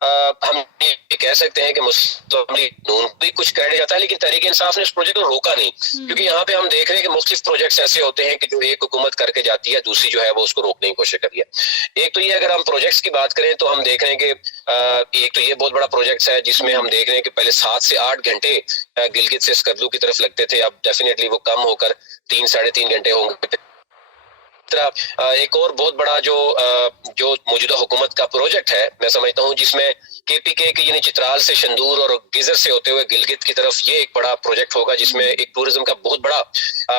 ہم یہ کہہ سکتے ہیں کہ مسلم لیگ نون بھی کچھ کریڈٹ جاتا ہے، لیکن تحریک انصاف نے اس پروجیکٹ کو روکا نہیں، کیونکہ یہاں پہ ہم دیکھ رہے ہیں کہ مختلف پروجیکٹس ایسے ہوتے ہیں کہ جو ایک حکومت کر کے جاتی ہے، دوسری جو ہے وہ اس کو روکنے کی کوشش کرتی ہے۔ ایک تو یہ اگر ہم پروجیکٹس کی بات کریں تو ہم دیکھ رہے ہیں کہ ایک تو یہ بہت بڑا پروجیکٹ ہے جس میں ہم دیکھ رہے ہیں کہ پہلے 7 سے 8 گھنٹے گلگت سے اسکردو کی طرف لگتے تھے، اب ڈیفینیٹلی وہ کم ہو کر 3 ساڑھے 3 گھنٹے ہوں گے۔ ایک اور بہت بڑا جو موجودہ حکومت کا پروجیکٹ ہے میں سمجھتا ہوں، جس میں کے پی کے یعنی چترال سے شندور اور گیزر سے ہوتے ہوئے گلگت کی طرف یہ ایک بڑا پروجیکٹ ہوگا، جس میں ایک ٹورزم کا بہت بڑا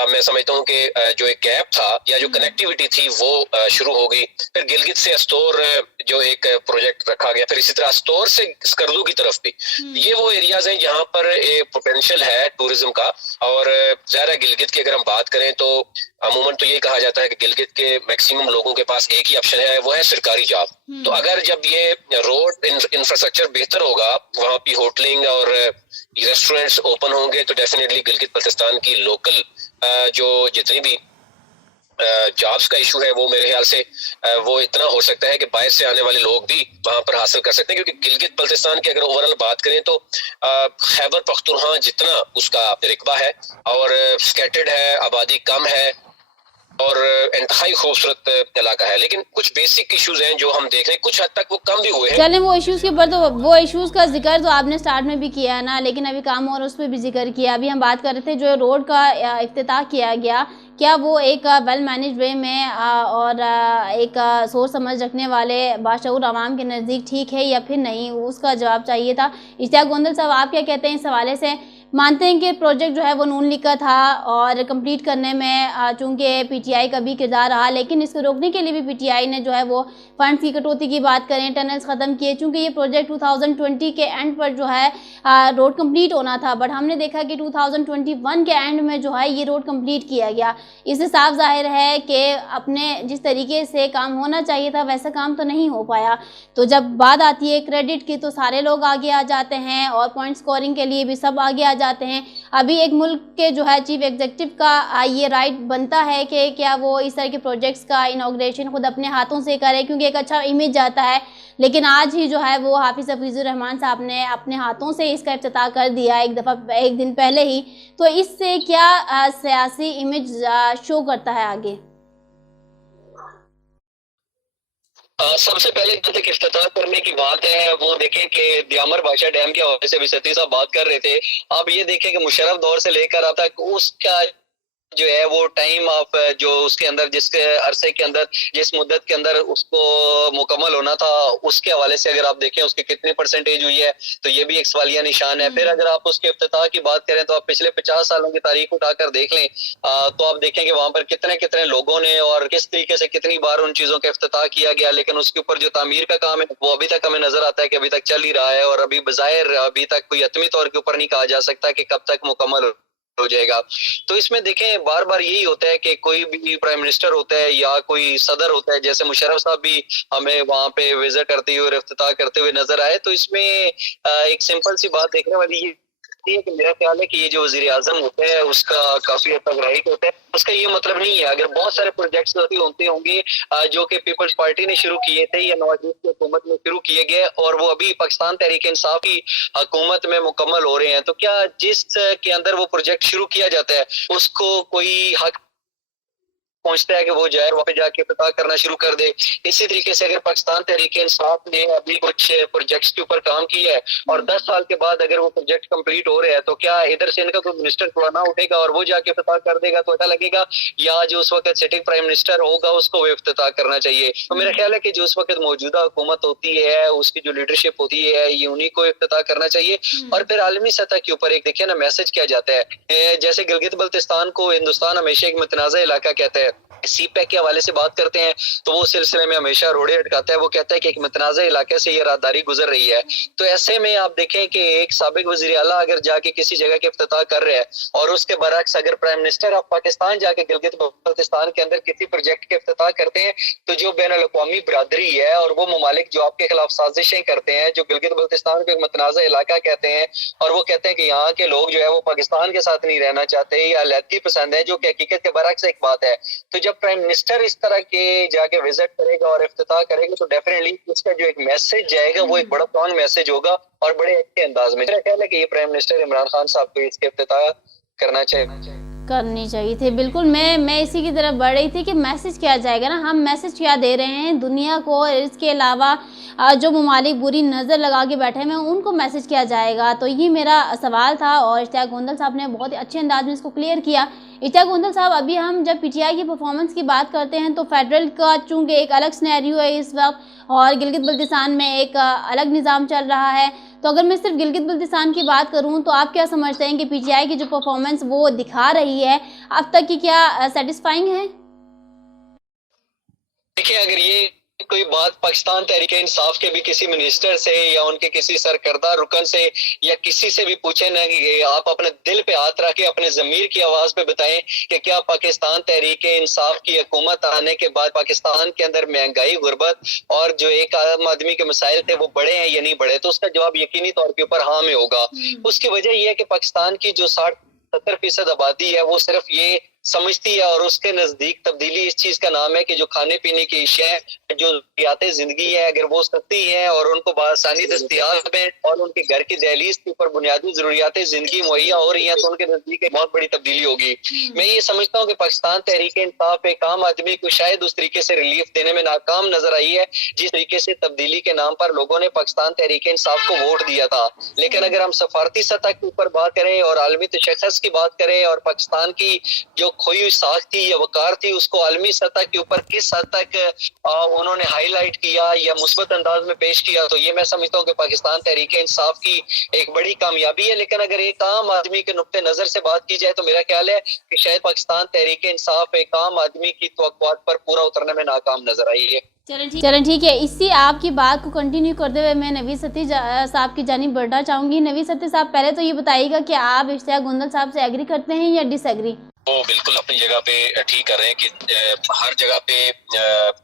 میں سمجھتا ہوں کہ جو ایک گیپ تھا یا جو کنیکٹیوٹی تھی وہ شروع ہوگی۔ پھر گلگت سے استور جو ایک پروجیکٹ رکھا گیا، پھر اسی طرح استور سے اسکردو کی طرف بھی، یہ وہ ایریاز ہیں جہاں پر ایک پوٹینشیل ہے ٹورزم کا۔ اور ظاہر ہے گلگت کی اگر ہم بات کریں تو عموماً تو یہ کہا جاتا ہے کہ گلگت کے میکسیمم لوگوں کے پاس ایک ہی آپشن ہے، وہ ہے سرکاری جاب۔ تو اگر جب یہ روڈ انفراسٹرکچر بہتر ہوگا، وہاں پہ ہوٹلنگ اور ریسٹورینٹس اوپن ہوں گے، تو ڈیفینیٹلی گلگت بلتستان کی لوکل جو جتنی بھی جابس کا ایشو ہے وہ میرے خیال سے وہ اتنا ہو سکتا ہے کہ باہر سے آنے والے لوگ بھی وہاں پر حاصل کر سکتے ہیں، کیونکہ گلگت بلتستان کی اگر اوورال بات کریں تو خیبر پختونخوا جتنا اس کا رقبہ ہے اور سکیٹرڈ ہے، آبادی کم ہے اور انتہائی خوبصورت علاقہ ہے، لیکن کچھ بیسک ایشوز ہیں جو ہم دیکھ رہے ہیں، کچھ حد تک وہ کم بھی ہوئے ہیں۔ چلیں وہ ایشوز کے اوپر، تو وہ ایشوز کا ذکر تو آپ نے سٹارٹ میں بھی کیا ہے نا، لیکن ابھی کام اور اس پہ بھی ذکر کیا۔ ابھی ہم بات کر رہے تھے جو روڈ کا افتتاح کیا گیا، کیا وہ ایک ویل مینج وے میں اور ایک سوچ سمجھ رکھنے والے باشعور عوام کے نزدیک ٹھیک ہے یا پھر نہیں، اس کا جواب چاہیے تھا۔ اشتیاق گوندل صاحب، آپ کیا کہتے ہیں اس حوالے سے؟ مانتے ہیں کہ پروجیکٹ جو ہے وہ نون لیگ کا تھا اور کمپلیٹ کرنے میں چونکہ پی ٹی آئی کا بھی کردار رہا، لیکن اس کو روکنے کے لیے بھی پی ٹی آئی نے جو ہے وہ فنڈز کی کٹوتی کی بات کریں، ٹنلز ختم کیے، چونکہ یہ پروجیکٹ 2020 کے اینڈ پر جو ہے روڈ کمپلیٹ ہونا تھا، بٹ ہم نے دیکھا کہ 2021 کے اینڈ میں جو ہے یہ روڈ کمپلیٹ کیا گیا۔ اس سے صاف ظاہر ہے کہ اپنے جس طریقے سے کام ہونا چاہیے تھا ویسا کام تو نہیں ہو پایا۔ تو جب بات آتی ہے کریڈٹ کی تو سارے لوگ آگے آ جاتے ہیں اور پوائنٹ سکورنگ کے لیے بھی سب آگے آ جاتے ہیں۔ ابھی ایک ملک کے جو ہے چیف ایگزیکٹو کا یہ رائٹ بنتا ہے کہ کیا وہ اس طرح کے پروجیکٹس کا انوگریشن خود اپنے ہاتھوں سے کرے، کیونکہ ایک اچھا امیج آتا ہے، لیکن آج ہی جو ہے وہ حافظ حفیظ الرحمان صاحب نے اپنے ہاتھوں سے اس کا افتتاح کر دیا ایک دن پہلے ہی، تو اس سے کیا سیاسی امیج شو کرتا ہے آگے؟ سب سے پہلے جب تک افتتاح کرنے کی بات ہے وہ دیکھیں کہ دیامر بادشاہ ڈیم کے حوالے سے بھی ستی صاحب بات کر رہے تھے۔ اب یہ دیکھیں کہ مشرف دور سے لے کر اب تک اس کا جو ہے وہ ٹائم آف جو اس کے اندر جس کے عرصے کے اندر جس مدت کے اندر اس کو مکمل ہونا تھا، اس کے حوالے سے اگر آپ دیکھیں اس کی کتنی پرسنٹیج ہوئی ہے تو یہ بھی ایک سوالیہ نشان ہے۔ پھر اگر آپ اس کے افتتاح کی بات کریں تو آپ پچھلے 50 سالوں کی تاریخ اٹھا کر دیکھ لیں تو آپ دیکھیں کہ وہاں پر کتنے لوگوں نے اور کس طریقے سے کتنی بار ان چیزوں کا افتتاح کیا گیا، لیکن اس کے اوپر جو تعمیر کا کام ہے وہ ابھی تک ہمیں نظر آتا ہے کہ ابھی تک چل ہی رہا ہے، اور ابھی بظاہر ابھی تک کوئی حتمی طور کے اوپر نہیں کہا جا سکتا کہ کب تک مکمل ہو جائے گا۔ تو اس میں دیکھیں بار بار یہی ہوتا ہے کہ کوئی بھی پرائم منسٹر ہوتا ہے یا کوئی صدر ہوتا ہے، جیسے مشرف صاحب بھی ہمیں وہاں پہ وزٹ کرتے ہوئے اور افتتاح کرتے ہوئے نظر آئے، تو اس میں ایک سمپل سی بات دیکھنے والی یہ ہے کہ میرا خیال ہے کہ یہ جو وزیر اعظم ہوتا ہے اس کا کافی حد تک رائٹ ہوتا ہے۔ اس کا یہ مطلب نہیں ہے اگر بہت سارے پروجیکٹس ہوتے ہوں گے جو کہ پیپلز پارٹی نے شروع کیے تھے یا نواز شریف کی حکومت میں شروع کیے گئے اور وہ ابھی پاکستان تحریک انصاف کی حکومت میں مکمل ہو رہے ہیں، تو کیا جس کے اندر وہ پروجیکٹ شروع کیا جاتا ہے اس کو کوئی حق پہنچتا ہے کہ وہ جائے وہاں پہ جا کے افتتاح کرنا شروع کر دے؟ اسی طریقے سے اگر پاکستان تحریک انصاف نے ابھی کچھ پروجیکٹس کے اوپر کام کیا ہے اور 10 سال کے بعد اگر وہ پروجیکٹ کمپلیٹ ہو رہا ہے تو کیا ادھر سے ان کا کوئی منسٹر تھوڑا نہ اٹھے گا اور وہ جا کے افتتاح کر دے گا تو اچھا لگے گا، یا جو اس وقت سٹنگ پرائم منسٹر ہوگا اس کو وہ افتتاح کرنا چاہیے؟ تو میرا خیال ہے کہ جو اس وقت موجودہ حکومت ہوتی ہے اس کی جو لیڈرشپ ہوتی ہے یہ انہی کو افتتاح کرنا چاہیے۔ اور پھر عالمی سطح کے اوپر ایک دیکھیں نا میسج کیا جاتا ہے، جیسے گلگت بلتستان کو ہندوستان ہمیشہ ایک متنازع علاقہ کہتا ہے، سی پیک کے حوالے سے بات کرتے ہیں تو وہ سلسلے میں ہمیشہ روڑے اٹکاتا ہے، وہ کہتا ہے کہ ایک متنازع علاقے سے یہ راہداری گزر رہی ہے۔ تو ایسے میں آپ دیکھیں کہ ایک سابق وزیر اعلیٰ اگر جا کے کسی جگہ کے افتتاح کر رہے ہیں اور اس کے برعکس اگر پرائم منسٹر آف پاکستان جا کے گلگت بلتستان کے اندر کسی پروجیکٹ کے افتتاح کرتے ہیں تو جو بین الاقوامی برادری ہے اور وہ ممالک جو آپ کے خلاف سازشیں کرتے ہیں، جو گلگت بلتستان کو ایک متنازع علاقہ کہتے ہیں اور وہ کہتے ہیں کہ یہاں کے لوگ جو ہے وہ پاکستان کے ساتھ نہیں رہنا چاہتے یا علیحدگی پسند ہیں، جو کہ حقیقت کے برعکس ایک بات ہے، تو جب پرائم منسٹر اس طرح کے جا کے وزٹ کرے گا اور افتتاح کرے گا تو ڈیفینیٹلی اس کا جو ایک میسج جائے گا وہ ایک بڑا اسٹرانگ میسج ہوگا اور بڑے اچھے انداز میں. میرا خیال ہے کہ یہ پرائم منسٹر عمران خان صاحب کو اس کے افتتاح کرنی چاہیے تھی. بالکل میں اسی کی طرف بڑھ رہی تھی کہ میسج کیا جائے گا نا, ہم میسج کیا دے رہے ہیں دنیا کو, اور اس کے علاوہ جو ممالک بری نظر لگا کے بیٹھے ہیں ان کو میسج کیا جائے گا. تو یہ میرا سوال تھا اور اشتیاق گوندل صاحب نے بہت ہی اچھے انداز میں اس کو کلیئر کیا. اشتیاق گوندل صاحب, ابھی ہم جب پی ٹی آئی کی پرفارمنس کی بات کرتے ہیں تو فیڈرل کا چونکہ ایک الگ سنیریو ہے اس وقت اور گلگت بلتستان میں ایک الگ نظام چل رہا ہے, تو اگر میں صرف گلگت بلتستان کی بات کروں تو آپ کیا سمجھتے ہیں کہ پی ٹی آئی کی جو پرفارمنس وہ دکھا رہی ہے اب تک کی کیا سیٹسفائنگ ہے؟ دیکھیں, اگر یہ کوئی بات پاکستان تحریک انصاف کے بھی کسی منسٹر سے یا ان کے کسی سرکردہ رکن سے یا کسی سے بھی پوچھیں نا کہ آپ اپنے دل پہ ہاتھ رکھ کے اپنے ضمیر کی آواز پہ بتائیں کہ کیا پاکستان تحریک انصاف کی حکومت آنے کے بعد پاکستان کے اندر مہنگائی, غربت اور جو ایک عام آدمی کے مسائل تھے وہ بڑے ہیں یا نہیں بڑھے, تو اس کا جواب یقینی طور کے اوپر ہاں میں ہوگا. اس کی وجہ یہ ہے کہ پاکستان کی جو 60-70% آبادی ہے وہ صرف یہ سمجھتی ہے اور اس کے نزدیک تبدیلی اس چیز کا نام ہے کہ جو کھانے پینے کی اشیاء جو ضروریات زندگی ہے اگر وہ سستی ہیں اور ان کو بآسانی دستیاب ہیں اور ان کے گھر کی دہلیز کے اوپر بنیادی ضروریات زندگی مہیا ہو رہی ہیں تو ان کے نزدیک ایک بہت بڑی تبدیلی ہوگی. میں یہ سمجھتا ہوں کہ پاکستان تحریک انصاف ایک عام آدمی کو شاید اس طریقے سے ریلیف دینے میں ناکام نظر آئی ہے جس طریقے سے تبدیلی کے نام پر لوگوں نے پاکستان تحریک انصاف کو ووٹ دیا تھا. لیکن اگر ہم سفارتی سطح کے اوپر بات کریں اور عالمی تشخص کی بات کریں اور پاکستان کی جو کھوئی ہوئی ساکھ تھی یا وقار تھی اس کو عالمی سطح کے اوپر کس حد تک انہوں نے ہائی لائٹ کیا یا مثبت انداز میں پیش کیا, تو یہ میں سمجھتا ہوں کہ پاکستان تحریک انصاف کی ایک بڑی کامیابی ہے. لیکن اگر ایک عام آدمی کے نقطہ نظر سے بات کی جائے تو میرا خیال ہے کہ شاید پاکستان تحریک انصاف ایک عام آدمی کی توقعات پر پورا اترنے میں ناکام نظر آئی ہے. چلیں ٹھیک ہے, اسی آپ کی بات کو کنٹینیو کرتے ہوئے میں نوید ستی صاحب کی جانب بڑھنا چاہوں گی. نوید ستی صاحب, پہلے تو یہ بتائیے گا کہ آپ اشتیاق گوندل صاحب سے ایگری کرتے ہیں یا ڈس ایگری؟ وہ بالکل اپنی جگہ پہ ٹھیک کر رہے ہیں کہ ہر جگہ پہ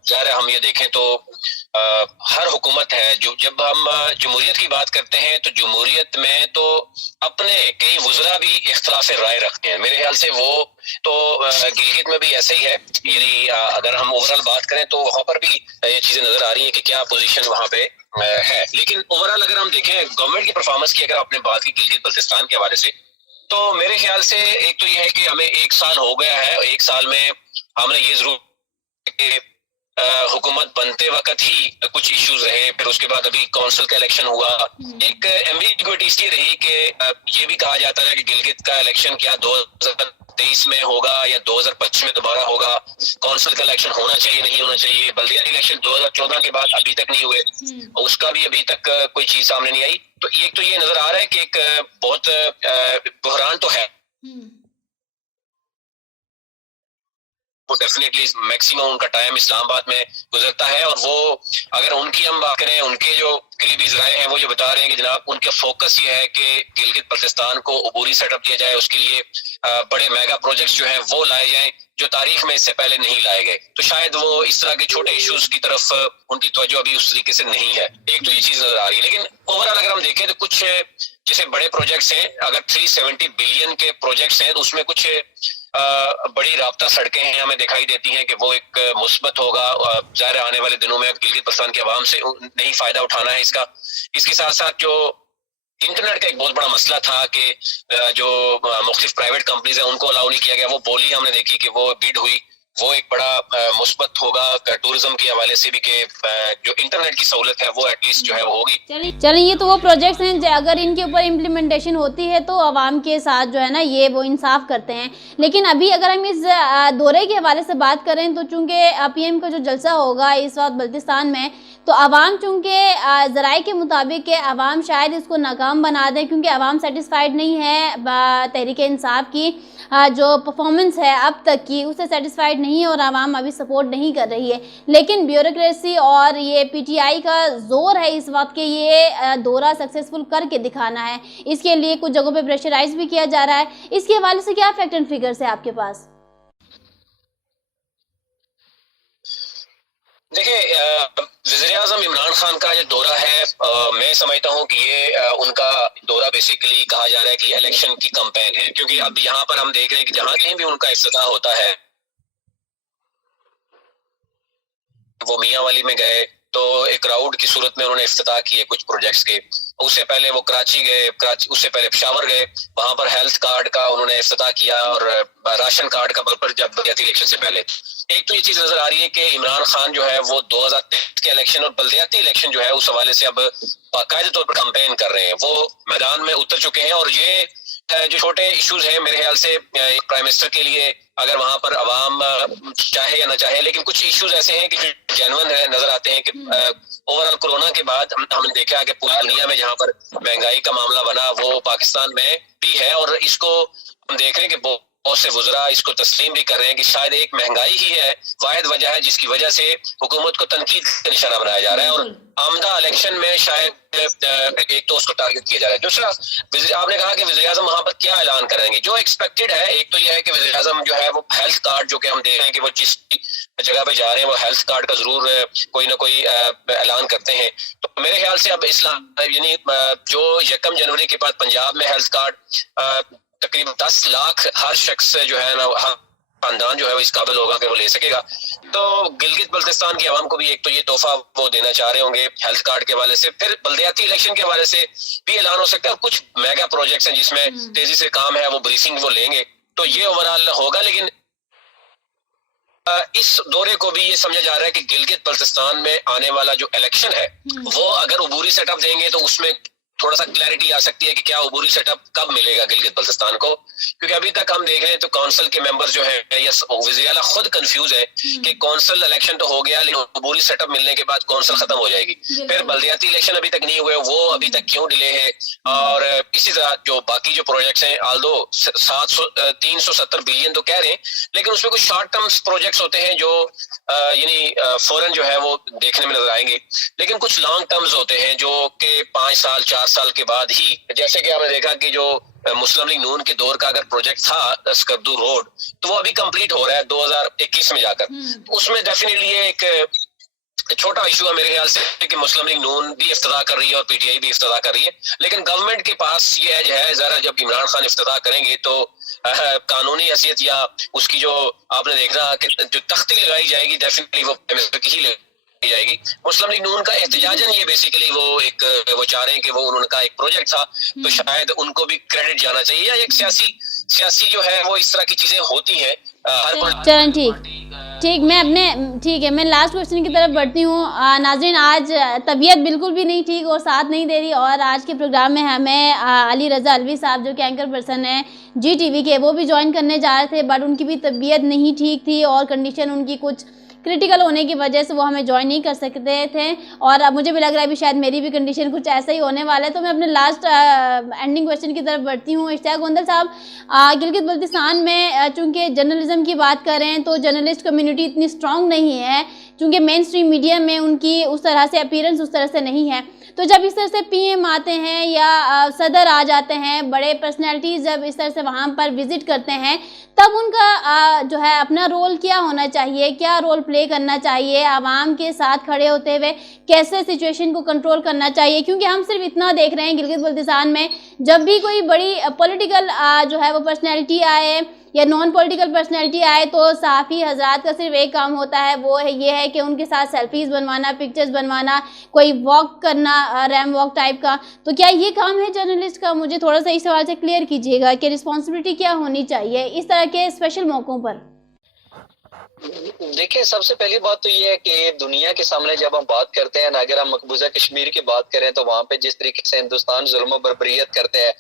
ظاہر ہم یہ دیکھیں تو ہر حکومت ہے جو جب ہم جمہوریت کی بات کرتے ہیں تو جمہوریت میں تو اپنے کئی وزراء بھی اختلاف رائے رکھتے ہیں. میرے خیال سے وہ تو گلگت میں بھی ایسا ہی ہے. یعنی اگر ہم اوور آل بات کریں تو وہاں پر بھی یہ چیزیں نظر آ رہی ہیں کہ کیا پوزیشن وہاں پہ ہے. لیکن اوور آل اگر ہم دیکھیں گورنمنٹ کی پرفارمنس کی, اگر آپ نے بات کی گلگت بلتستان کے حوالے سے, تو میرے خیال سے ایک تو یہ ہے کہ ہمیں 1 سال ہو گیا ہے. 1 سال میں ہم نے یہ ضرور کہ حکومت بنتے وقت ہی کچھ ایشوز رہے, پھر اس کے بعد ابھی کونسل کا الیکشن ہوا. ایک ایمبیگوٹی اس لیے رہی کہ یہ بھی کہا جاتا ہے کہ گلگت کا الیکشن کیا 2023 میں ہوگا یا 2025 میں دوبارہ ہوگا, کونسل کا الیکشن ہونا چاہیے نہیں ہونا چاہیے. بلدیاتی الیکشن 2014 کے بعد ابھی تک نہیں ہوئے, اس کا بھی ابھی تک کوئی چیز سامنے نہیں آئی. تو ایک تو یہ نظر آ رہا ہے کہ ایک بہت بحران تو ہے. وہ ڈیفینیٹلی میکسیمم ان کا ٹائم اسلام آباد میں گزرتا ہے, اور وہ اگر ان کی ہم بات کریں, ان کے جو قریبی ذرائع ہیں وہ یہ بتا رہے ہیں کہ جناب ان کا فوکس یہ ہے کہ گلگت بلتستان کو عبوری سیٹ اپ دیا جائے, اس کے لیے بڑے میگا پروجیکٹس جو ہیں وہ لائے جائیں جو تاریخ میں اس سے پہلے نہیں لائے گئے. تو شاید وہ اس طرح کے چھوٹے ایشوز کی طرف ان کی توجہ ابھی اس طریقے سے نہیں ہے. ایک تو یہ چیز نظر آ رہی ہے. لیکن اوور آل اگر ہم دیکھیں تو کچھ جیسے بڑے پروجیکٹس ہیں, اگر 370 بلین کے پروجیکٹس ہیں تو اس میں کچھ بڑی رابطہ سڑکیں ہیں ہمیں دکھائی دیتی ہیں کہ وہ ایک مثبت ہوگا. ظاہر آنے والے دنوں میں گلگت بلتستان کے عوام سے نہیں فائدہ اٹھانا ہے اس کا. اس کے ساتھ ساتھ جو انٹرنیٹ کا ایک بہت بڑا مسئلہ تھا کہ جو مختلف پرائیویٹ کمپنیز ہیں ان کو الاؤ نہیں کیا گیا, وہ بولی ہم نے دیکھی کہ وہ بیڈ ہوئی, وہ ایک بڑا مثبت ہوگا ٹورزم کے حوالے سے بھی کہ جو انٹرنیٹ کی سہولت ہے وہ ایٹ لیسٹ جو ہے وہ ہوگی. چلیں یہ تو وہ پروجیکٹس ہیں اگر ان کے اوپر امپلیمنٹیشن ہوتی ہے تو عوام کے ساتھ جو ہے نا یہ وہ انصاف کرتے ہیں. لیکن ابھی اگر ہم اس دورے کے حوالے سے بات کریں تو چونکہ پی ایم کا جو جلسہ ہوگا اس وقت بلتستان میں, تو عوام چونکہ ذرائع کے مطابق کہ عوام شاید اس کو ناکام بنا دیں کیونکہ عوام سیٹسفائیڈ نہیں ہے تحریک انصاف کی جو پرفارمنس ہے اب تک کی, اس سے سیٹسفائیڈ نہیں ہے اور عوام ابھی سپورٹ نہیں کر رہی ہے. لیکن بیوروکریسی اور یہ پی ٹی آئی کا زور ہے اس وقت کہ یہ دورہ سکسیسفل کر کے دکھانا ہے. اس کے لیے کچھ جگہوں پہ پریشرائز بھی کیا جا رہا ہے. اس کے حوالے سے کیا فیکٹ اینڈ فگرز ہے آپ کے پاس؟ دیکھیں وزیر اعظم عمران خان کا جو دورہ ہے میں سمجھتا ہوں کہ یہ ان کا دورہ بیسیکلی کہا جا رہا ہے کہ یہ الیکشن کی کمپین ہے, کیونکہ اب یہاں پر ہم دیکھ رہے ہیں کہ جہاں کہیں بھی ان کا افتتاح ہوتا ہے وہ میاں والی میں گئے تو ایک کراؤڈ کی صورت میں انہوں نے افتتاح کیے کچھ پروجیکٹس کے. اس سے پہلے وہ کراچی گئے, اس سے پہلے پشاور گئے, وہاں پر ہیلتھ کارڈ کا انہوں نے افتتاح کیا اور راشن کارڈ کا پر جب بلدیاتی الیکشن سے پہلے. ایک تو یہ چیز نظر آ رہی ہے کہ عمران خان جو ہے وہ 2023 کے الیکشن اور بلدیاتی الیکشن جو ہے اس حوالے سے اب باقاعدہ طور پر کمپین کر رہے ہیں, وہ میدان میں اتر چکے ہیں. اور یہ جو چھوٹے ایشوز ہیں میرے خیال سے پرائم منسٹر کے لیے اگر وہاں پر عوام چاہے یا نہ چاہے, لیکن کچھ ایشوز ایسے ہیں کہ جو جینون ہے نظر آتے ہیں کہ اوور آل کورونا کے بعد ہم نے دیکھا کہ پوری دنیا میں جہاں پر مہنگائی کا معاملہ بنا وہ پاکستان میں بھی ہے, اور اس کو ہم دیکھ رہے ہیں کہ بہت سے وزراء اس کو تسلیم بھی کر رہے ہیں کہ شاید ایک مہنگائی ہی ہے واحد وجہ ہے جس کی وجہ سے حکومت کو تنقید کا نشانہ بنایا جا رہا ہے, اور آمدہ الیکشن میں شاید ایک تو اس کو ٹارگٹ کیا جا رہا ہے. دوسرا آپ نے کہا کہ وزیر اعظم وہاں پر کیا اعلان کریں گے, جو ایکسپیکٹڈ ہے ایک تو یہ ہے کہ وزیر اعظم جو ہے وہ ہیلتھ کارڈ, جو کہ ہم دیکھ رہے ہیں کہ وہ جس جگہ پہ جا رہے ہیں وہ ہیلتھ کارڈ کا ضرور کوئی نہ کوئی اعلان کرتے ہیں. تو میرے خیال سے اب اسلام یعنی جو 1 جنوری کے بعد پنجاب میں ہیلتھ کارڈ تقریباً 10 لاکھ ہر شخص جو ہے نا خاندان جو ہے وہ اس قابل ہوگا کہ وہ لے سکے گا. تو گلگت بلتستان کی عوام کو بھی ایک تو یہ تحفہ وہ دینا چاہ رہے ہوں گے ہیلتھ کارڈ کے حوالے سے, پھر بلدیاتی الیکشن کے حوالے سے بھی اعلان ہو سکتا ہے, اور کچھ میگا پروجیکٹس ہیں جس میں تیزی سے کام ہے وہ بریفنگ وہ لیں گے. تو یہ اوور آل ہوگا, لیکن اس دورے کو بھی یہ سمجھا جا رہا ہے کہ گلگت بلتستان میں آنے والا جو الیکشن ہے وہ اگر عبوری سیٹ اپ دیں گے تو اس میں تھوڑا سا کلیئرٹی آ سکتی ہے کہ کیا عبوری سیٹ اپ کب ملے گا گلگت بلتستان کو, کیونکہ ابھی تک ہم دیکھ رہے ہیں تو کونسل کے ممبر جو ہیں یا وزیر اعلیٰ خود کنفیوز ہے کہ کونسل الیکشن تو ہو گیا لیکن عبوری سیٹ اپ ملنے کے بعد کونسل ختم ہو جائے گی, پھر بلدیاتی الیکشن ابھی تک نہیں ہوئے وہ ابھی تک کیوں ڈیلے ہے, اور اسی طرح جو باقی جو پروجیکٹس ہیں آلدو 370 بلین تو کہہ رہے ہیں لیکن اس میں کچھ شارٹ ٹرم پروجیکٹس ہوتے ہیں جو یعنی فوراً جو ہے وہ دیکھنے میں نظر آئیں گے, لیکن کچھ لانگ ٹرمز ہوتے ہیں جو کہ 5 سال 4 سال کے بعد ہی, جیسے کہ ہم نے دیکھا کہ جو مسلم لیگ نون کے دور کا اگر پروجیکٹ تھا اسکردو روڈ تو وہ ابھی کمپلیٹ ہو رہا ہے 2021 میں جا کر, اس میں ڈیفینیٹلی ایک چھوٹا ایشو ہے میرے خیال سے کہ مسلم لیگ نون بھی افتتاح کر رہی ہے اور پی ٹی آئی بھی افتتاح کر رہی ہے, لیکن گورنمنٹ کے پاس یہ ایج ہے ذرا جب عمران خان افتتاح کریں گے تو قانونی حیثیت یا اس کی جو آپ نے دیکھنا کہ جو تختی لگائی جائے گی ڈیفینیٹلی وہ ہی جائے گی. مسلم لیگ نون کا احتجاجاً یہ بیسیکلی وہ چاہ رہے ہیں کہ وہ انہوں کا ایک پروجیکٹ تھا تو شاید ان کو بھی کریڈٹ جانا چاہیے, یا ایک سیاسی جو ہے وہ اس طرح کی چیزیں ہوتی ہیں. چلیں ٹھیک ٹھیک ہے, میں لاسٹ کوشچن کی طرف بڑھتی ہوں. ناظرین, آج طبیعت بالکل بھی نہیں ٹھیک اور ساتھ نہیں دے رہی, اور آج کے پروگرام میں ہمیں علی رضا الوی صاحب جو کہ اینکر پرسن ہیں جی ٹی وی کے, وہ بھی جوائن کرنے جا رہے تھے, بٹ ان کی بھی طبیعت نہیں ٹھیک تھی اور کنڈیشن ان کی کچھ کرٹیکل ہونے کی وجہ سے وہ ہمیں جوائن نہیں کر سکتے تھے, اور اب مجھے بھی لگ رہا ہے ابھی شاید میری بھی کنڈیشن کچھ ایسا ہی ہونے والا ہے. تو میں اپنے لاسٹ اینڈنگ کویشچن کی طرف بڑھتی ہوں. اشتیاق گوندل صاحب, گلگت بلتستان میں چونکہ جرنلزم کی بات کریں تو جرنلسٹ کمیونٹی اتنی اسٹرانگ نہیں ہے, چونکہ مین اسٹریم میڈیا میں ان کی اس طرح سے اپیرنس اس طرح سے نہیں ہے. تو جب اس طرح سے پی ایم آتے ہیں یا صدر آ جاتے ہیں, بڑے پرسنالٹیز جب اس طرح سے وہاں پر وزٹ کرتے ہیں, تب ان کا جو ہے اپنا رول کیا ہونا چاہیے, کیا رول پلے کرنا چاہیے, عوام کے ساتھ کھڑے ہوتے ہوئے کیسے سچویشن کو کنٹرول کرنا چاہیے, کیونکہ ہم صرف اتنا دیکھ رہے ہیں گلگت بلتستان میں جب بھی کوئی بڑی پولیٹیکل جو ہے وہ پرسنالٹی آئے یا نان پولیٹیکل پرسنالٹی آئے تو صحافی حضرات کا صرف ایک کام ہوتا ہے, وہ یہ ہے کہ ان کے ساتھ سیلفیز بنوانا, پکچرز بنوانا, کوئی واک کرنا ریم واک ٹائپ کا. تو کیا یہ کام ہے جرنلسٹ کا؟ مجھے تھوڑا سا اس سوال سے کلیئر کیجیے گا کہ رسپانسبلٹی کیا ہونی چاہیے اس طرح کے اسپیشل موقعوں پر. دیکھیں, سب سے پہلی بات تو یہ ہے کہ دنیا کے سامنے جب ہم بات کرتے ہیں, اگر ہم مقبوضہ کشمیر کی بات کریں تو وہاں پہ جس طریقے سے ہندوستان ظلم و بربریت کرتے ہیں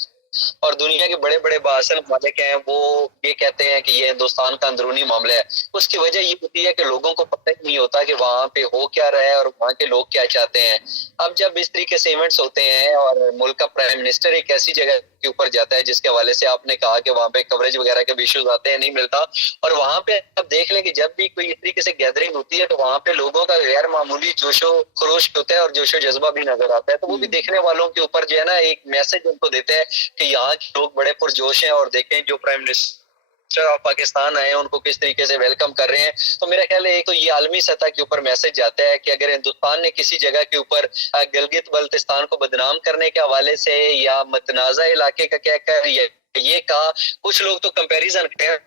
اور دنیا کے بڑے بڑے باحثن ممالک ہیں وہ یہ کہتے ہیں کہ یہ ہندوستان کا اندرونی معاملہ ہے, اس کی وجہ یہ ہوتی ہے کہ لوگوں کو پتہ ہی نہیں ہوتا کہ وہاں پہ ہو کیا رہا ہے اور وہاں کے لوگ کیا چاہتے ہیں. اب جب اس طریقے سے ایونٹس ہوتے ہیں اور ملک کا پرائم منسٹر ایک ایسی جگہ کے اوپر جاتا ہے جس کے حوالے سے آپ نے کہا کہ وہاں پہ کوریج وغیرہ کے بھی ایشوز آتے ہیں, نہیں ملتا, اور وہاں پہ آپ دیکھ لیں کہ جب بھی کوئی اس طریقے سے گیدرنگ ہوتی ہے تو وہاں پہ لوگوں کا غیر معمولی جوش و خروش ہوتا ہے اور جوش و جذبہ بھی نظر آتا ہے. تو وہ بھی دیکھنے والوں کے اوپر جو ہے نا ایک میسج ان کو دیتے ہیں کہ یہاں کے لوگ بڑے پرجوش ہیں, اور دیکھیں جو پرائم منسٹر آف پاکستان آئے ہیں ان کو کس طریقے سے ویلکم کر رہے ہیں. تو میرا خیال ہے ایک تو یہ عالمی سطح کے اوپر میسج جاتا ہے کہ اگر ہندوستان نے کسی جگہ کے اوپر گلگت بلتستان کو بدنام کرنے کے حوالے سے یا متنازع علاقے کا کہہ کر یا یہ کہا، کچھ لوگ تو کمپیریزن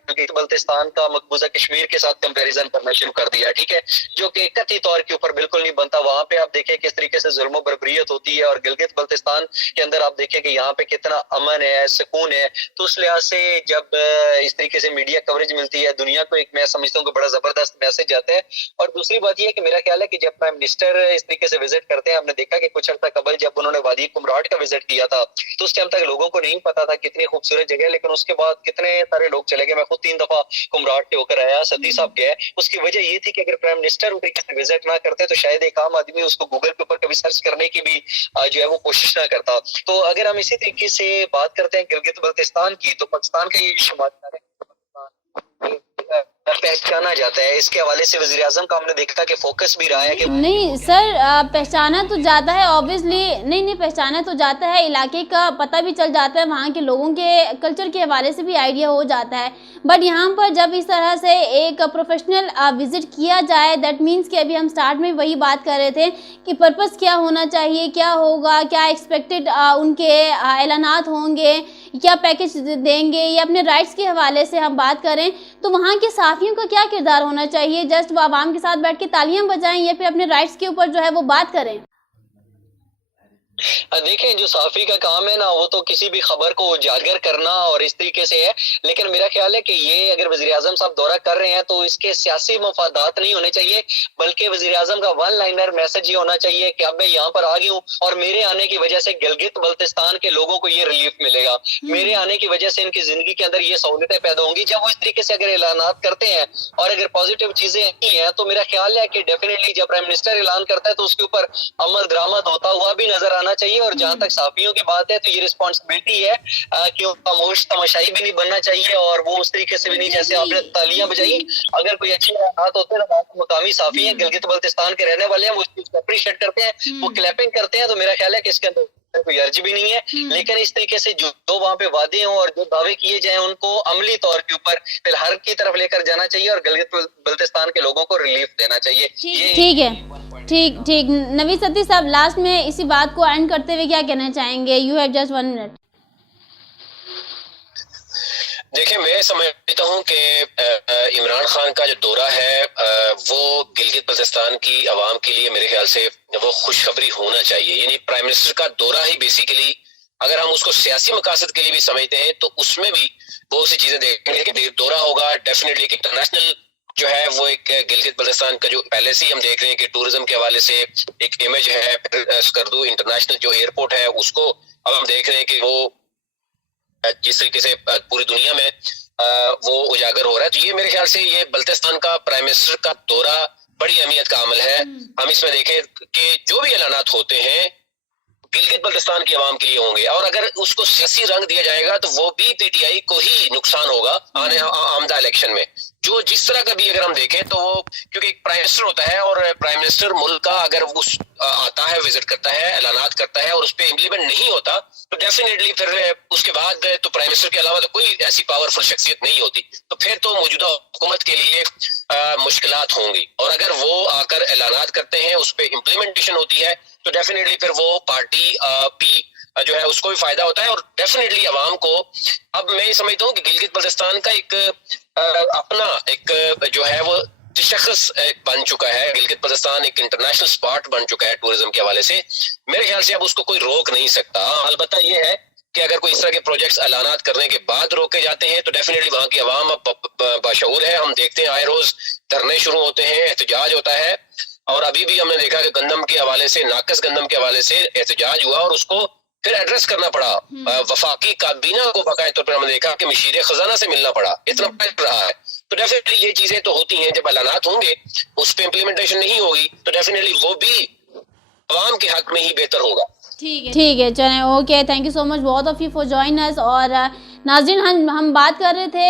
بلتستان کا مقبوضہ کشمیر کے ساتھ کمپیریزن کرنا شروع کر دیا، ٹھیک ہے، جو کہ قطعی طور کے اوپر بالکل نہیں بنتا۔ وہاں پہ آپ دیکھیں کس طریقے سے ظلم و بربریت ہوتی ہے، اور گلگت بلتستان کے اندر آپ دیکھیں کہ یہاں پہ کتنا امن ہے، سکون ہے۔ تو اس لحاظ سے جب اس طریقے سے میڈیا کوریج ملتی ہے دنیا کو، ایک میں سمجھتا ہوں کہ بڑا زبردست میسج آتا ہے۔ اور دوسری بات یہ ہے کہ میرا خیال ہے کہ جب پرائم منسٹر اس طریقے سے وزٹ کرتے ہیں، ہم نے دیکھا کہ کچھ عرصہ قبل جب انہوں نے وادی کمراٹ کا وزٹ کیا تھا تو اس ٹائم تک لوگوں کو نہیں پتا تھا کتنی خوبصورت جگہ ہے، لیکن اس کے بعد کتنے سارے لوگ چلے گئے۔ میں خود 3 دفعہ کمراٹ کے ہو کر آیا، ستی صاحب گیا۔ اس کی وجہ یہ تھی کہ اگر پرائم منسٹر اس طریقے سے وزٹ نہ کرتے تو شاید ایک عام آدمی اس کو گوگل کے اوپر کبھی سرچ کرنے کی بھی جو ہے وہ کوشش نہ کرتا۔ تو اگر ہم اسی طریقے سے بات کرتے ہیں گلگت بلتستان کی، تو پاکستان کا یہ شمال پہچانا جاتا ہے، اس کے حوالے سے وزیر اعظم کا ہم نے دیکھا کہ فوکس بھی رہا ہے کہ نہیں سر، پہچانا تو جاتا ہے اوبویسلی، نہیں پہچانا تو جاتا ہے، علاقے کا پتہ بھی چل جاتا ہے، وہاں کے لوگوں کے کلچر کے حوالے سے بھی آئیڈیا ہو جاتا ہے، بٹ یہاں پر جب اس طرح سے ایک پروفیشنل وزٹ کیا جائے، دیٹ مینس کہ ابھی ہم سٹارٹ میں وہی بات کر رہے تھے کہ پرپس کیا ہونا چاہیے، کیا ہوگا، کیا ایکسپیکٹڈ ان کے اعلانات ہوں گے، کیا پیکج دیں گے، یا اپنے رائٹس کے حوالے سے ہم بات کریں تو وہاں کے صحافیوں کا کیا کردار ہونا چاہیے؟ جسٹ وہ عوام کے ساتھ بیٹھ کے تالیاں بجائیں یا پھر اپنے رائٹس کے اوپر جو ہے وہ بات کریں؟ دیکھیں، جو صحافی کا کام ہے نا وہ تو کسی بھی خبر کو اجاگر کرنا اور اس طریقے سے ہے، لیکن میرا خیال ہے کہ یہ اگر وزیر اعظم صاحب دورہ کر رہے ہیں تو اس کے سیاسی مفادات نہیں ہونے چاہیے، بلکہ وزیر اعظم کا ون لائنر میسج یہ ہونا چاہیے کہ اب میں یہاں پر آ گئی ہوں اور میرے آنے کی وجہ سے گلگت بلتستان کے لوگوں کو یہ ریلیف ملے گا، میرے آنے کی وجہ سے ان کی زندگی کے اندر یہ سہولتیں پیدا ہوں گی۔ جب وہ اس طریقے سے اگر اعلانات کرتے ہیں اور اگر پازیٹیو چیزیں ہیں تو میرا خیال ہے کہ ڈیفینیٹلی جب پرائم منسٹر اعلان کرتا ہے تو اس کے اوپر عمل درآمد ہوتا ہوا بھی نظر آنا چاہیے۔ اور جہاں تک صحافیوں کی بات ہے تو یہ رسپانسبلٹی ہے کہ خاموش تماشائی بھی نہیں بننا چاہیے، اور وہ اس طریقے سے بھی نہیں جیسے آپ نے تالیاں بجائی۔ اگر کوئی اچھے اعلانات ہوتے ہیں، مقامی صحافی ہیں، گلگت بلتستان کے رہنے والے ہیں، وہ اس چیز کو اپریشیٹ کرتے ہیں، وہ کلیپنگ کرتے ہیں، تو میرا خیال ہے کہ اس کے اندر کوئی عرض بھی نہیں ہے۔ لیکن اس طریقے سے جو وہاں پہ وعدے ہوں اور جو دعوے کیے جائیں ان کو عملی طور کے اوپر فی الحال کی طرف لے کر جانا چاہیے اور گلگت بلتستان کے لوگوں کو ریلیف دینا چاہیے۔ ٹھیک ہے، ٹھیک نوید ستی صاحب، لاسٹ میں اسی بات کو اینڈ کرتے ہوئے کیا کہنا چاہیں گے؟ You have just 1 minute. دیکھیں، میں سمجھتا ہوں کہ عمران خان کا جو دورہ ہے وہ گلگت بلتستان کی عوام کے لیے میرے خیال سے وہ خوشخبری ہونا چاہیے۔ یعنی پرائم منسٹر کا دورہ ہی بیسیکلی اگر ہم اس کو سیاسی مقاصد کے لیے بھی سمجھتے ہیں تو اس میں بھی بہت سی چیزیں دیکھیں گے کہ دورہ ہوگا ڈیفینیٹلی ایک انٹرنیشنل جو ہے وہ ایک گلگت بلتستان کا جو پہلے سے ہی ہم دیکھ رہے ہیں کہ ٹورزم کے حوالے سے ایک امیج ہے، اسکردو انٹرنیشنل جو ایئرپورٹ ہے اس کو اب ہم دیکھ رہے ہیں کہ وہ جس طریقے سے پوری دنیا میں وہ اجاگر ہو رہا ہے۔ تو یہ میرے خیال سے یہ بلتستان کا پرائم منسٹر کا دورہ بڑی اہمیت کا عمل ہے۔ ہم اس میں دیکھیں کہ جو بھی اعلانات ہوتے ہیں گلگت بلتستان کی عوام کے لیے ہوں گے، اور اگر اس کو سیاسی رنگ دیا جائے گا تو وہ بھی پی ٹی آئی کو ہی نقصان ہوگا آنے آمدہ الیکشن میں۔ جو جس طرح کا بھی اگر ہم دیکھیں تو وہ کیونکہ ایک پرائم منسٹر ہوتا ہے، اور پرائم منسٹر ملک کا اگر اس آتا ہے، وزٹ کرتا ہے، اعلانات کرتا ہے اور اس پہ امپلیمنٹ نہیں ہوتا تو ڈیفینیٹلی پھر اس کے بعد تو پرائم منسٹر کے علاوہ تو کوئی ایسی پاورفل شخصیت نہیں ہوتی، تو پھر تو موجودہ حکومت کے لیے مشکلات ہوں گی۔ اور اگر وہ آ کر اعلانات کرتے ہیں، اس پہ امپلیمنٹیشن ہوتی ہے تو ڈیفینیٹلی پھر وہ پارٹی بھی جو ہے اس کو بھی فائدہ ہوتا ہے، اور ڈیفینیٹلی عوام کو اب میں یہ سمجھتا ہوں کہ گلگت بلتستان کا ایک اپنا ایک جو ہے وہ شخص بن چکا ہے۔ گلگت بلتستان ایک انٹرنیشنل سپاٹ بن چکا ہے ٹورزم کے حوالے سے، میرے خیال سے اب اس کو کوئی روک نہیں سکتا۔ البتہ یہ ہے کہ اگر کوئی اس طرح کے پروجیکٹس اعلانات کرنے کے بعد روکے جاتے ہیں تو ڈیفینیٹلی وہاں کی عوام اب باشعور ہے۔ ہم دیکھتے ہیں آئے روز دھرنے شروع ہوتے ہیں، احتجاج ہوتا ہے، اور ابھی بھی ہم نے دیکھا کہ گندم کے حوالے سے، ناقص گندم کے حوالے سے احتجاج ہوا اور اس کو پھر ایڈریس کرنا پڑا۔ وفاقی کابینہ کو باقاعدہ طور پر ہم نے دیکھا کہ مشیر خزانہ سے ملنا پڑا، اتنا پڑ رہا ہے۔ تو ڈیفینیٹلی یہ چیزیں تو ہوتی ہیں، جب اعلانات ہوں گے اس پہ امپلیمنٹیشن نہیں ہوگی تو ڈیفینیٹلی وہ بھی عوام کے حق میں ہی بہتر ہوگا۔ ٹھیک ہے، چلیں، اوکے، تھینک یو سو مچ بہت آف یو فار جوائن اس۔ اور ناظرین، ہم بات کر رہے تھے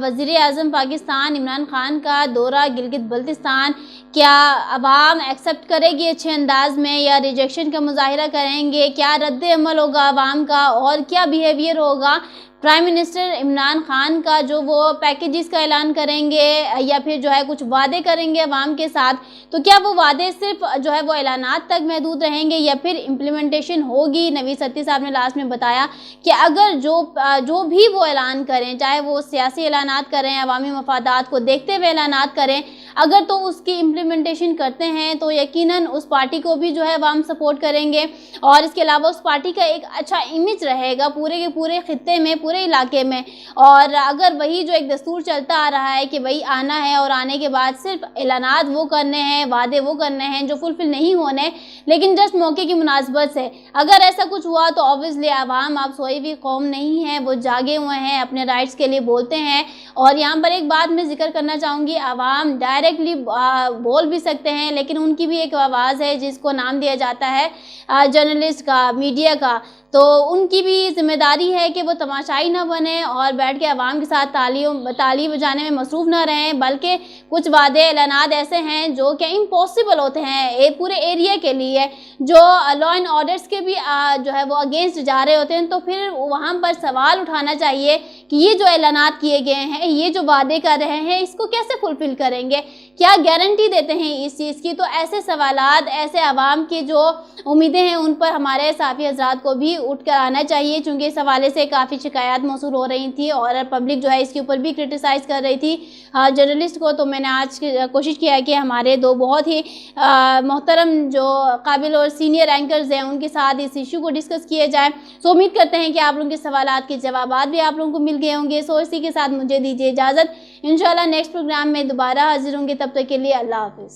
وزیر اعظم پاکستان عمران خان کا دورہ گلگت بلتستان، کیا عوام ایکسیپٹ کرے گی اچھے انداز میں یا ریجیکشن کا مظاہرہ کریں گے، کیا رد عمل ہوگا عوام کا اور کیا بیہیویئر ہوگا پرائم منسٹر عمران خان کا جو وہ پیکیجز کا اعلان کریں گے یا پھر جو ہے کچھ وعدے کریں گے عوام کے ساتھ، تو کیا وہ وعدے صرف جو ہے وہ اعلانات تک محدود رہیں گے یا پھر امپلیمنٹیشن ہوگی؟ نوید ستی صاحب نے لاسٹ میں بتایا کہ اگر جو بھی وہ اعلان کریں، چاہے وہ سیاسی اعلانات کریں، عوامی مفادات کو دیکھتے ہوئے اعلانات کریں، اگر تو اس کی امپلیمنٹیشن کرتے ہیں تو یقیناً اس پارٹی کو بھی جو ہے عوام سپورٹ کریں گے، اور اس کے علاوہ اس پارٹی کا ایک اچھا امیج رہے گا پورے کے پورے خطے میں، پورے علاقے میں۔ اور اگر وہی جو ایک دستور چلتا آ رہا ہے کہ وہی آنا ہے اور آنے کے بعد صرف اعلانات وہ کرنے ہیں، وعدے وہ کرنے ہیں جو فلفل نہیں ہونے لیکن جسٹ موقع کی مناسبت سے، اگر ایسا کچھ ہوا تو آبویسلی عوام اب سوئی ہوئی قوم نہیں ہے، وہ جاگے ہوئے ہیں، اپنے رائٹس کے لیے بولتے ہیں۔ اور یہاں پر ایک بات میں ذکر کرنا چاہوں گی، عوام ڈائریکٹلی بول بھی سکتے ہیں لیکن ان کی بھی ایک آواز ہے جس کو نام دیا جاتا ہے جرنلسٹ کا، میڈیا کا، تو ان کی بھی ذمہ داری ہے کہ وہ تماشائی نہ بنے اور بیٹھ کے عوام کے ساتھ تالی بجانے میں مصروف نہ رہیں، بلکہ کچھ وعدے اعلانات ایسے ہیں جو کہ امپاسبل ہوتے ہیں پورے ایریا کے لیے، جو لا اینڈ آرڈرس کے بھی جو ہے وہ اگینسٹ جا رہے ہوتے ہیں، تو پھر وہاں پر سوال اٹھانا چاہیے کہ یہ جو اعلانات کیے گئے ہیں، یہ جو وعدے کر رہے ہیں، اس کو کیسے فلفل کریں گے، کیا گارنٹی دیتے ہیں اس چیز کی؟ تو ایسے سوالات، ایسے عوام کی جو امیدیں ہیں ان پر ہمارے صحافی حضرات کو بھی اٹھ کر آنا چاہیے، چونکہ اس حوالے سے کافی شکایات موصول ہو رہی تھیں اور پبلک جو ہے اس کے اوپر بھی کرٹیسائز کر رہی تھی جرنلسٹ کو۔ تو میں نے آج کوشش کیا کہ ہمارے دو بہت ہی محترم جو قابل اور سینئر اینکرز ہیں ان کے ساتھ اس ایشو کو ڈسکس کیے جائے۔ سو امید کرتے ہیں کہ آپ لوگوں کے سوالات کے جوابات بھی آپ لوگوں کو مل گئے ہوں گے۔ سو اسی کے ساتھ مجھے دیجیے اجازت، انشاءاللہ نیکسٹ پروگرام میں دوبارہ حاضر ہوں گے، تب تک کے لیے اللہ حافظ۔